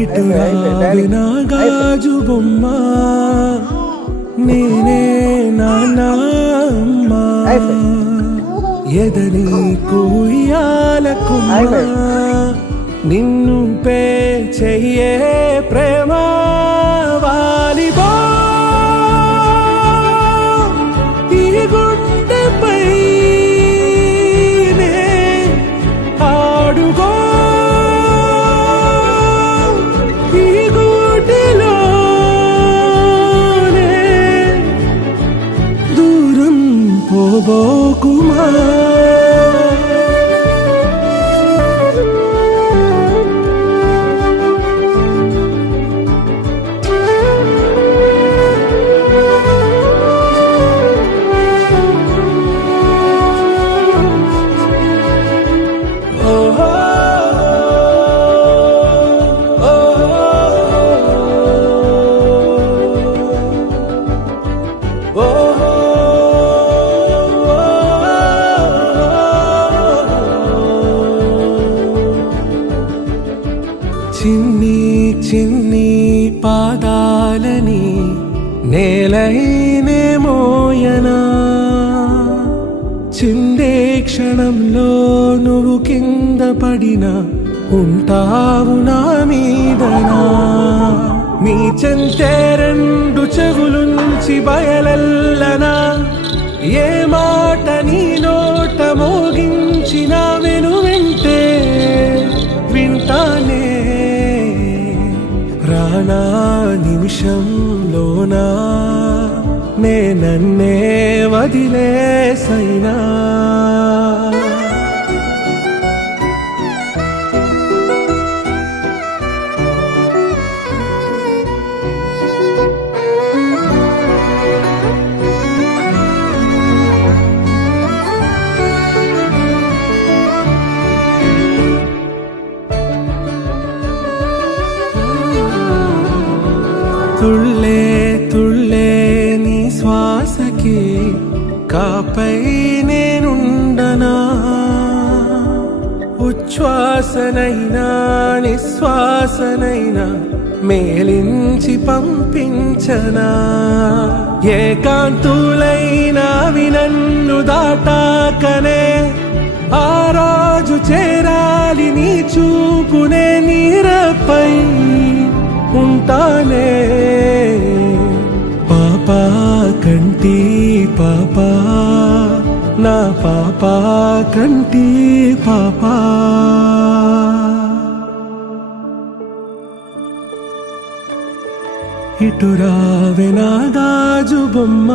ఇటు రావిన గాజు బొమ్మ నేనే నాన్నమ్మ ఎదని కుయ్యాలకుమ్మ నిన్ను పే చెయ్యే ప్రేమ వాలిబా ఈ గుండెపై ఆడుగో ఈ గుడిలోనే దూరం పోబోకుమా చిన్ని చిన్ని పాదాలని నేలైనే మోయనా చిందే క్షణంలో నువ్వు కింద పడినా ఉంటావు నా మీదనా నీ చెంతే రెండు చెవులుంచి బయలెల్లనా ఏ మాట నీ నోట మోగించిన వెను వింటే వింటానే రానా నిమిషంలోనా నే నన్నే వదిలేసైనా తుళ్ళే తుళ్ళే నీ శ్వాసకి కాపై నేనుండనా ఉచ్ఛ్వాసనైనా నిశ్వాసనైనా మేలించి పంపించనా ఏకాంతులైనా నన్ను దాటాకనే ఆ రోజు చేరాలి నీ చూపునే నీరపై ఉంటానే పాపా కంటి పాపా నా పాపా కంటి పాపా ఇటు రావే నా గాజు బొమ్మ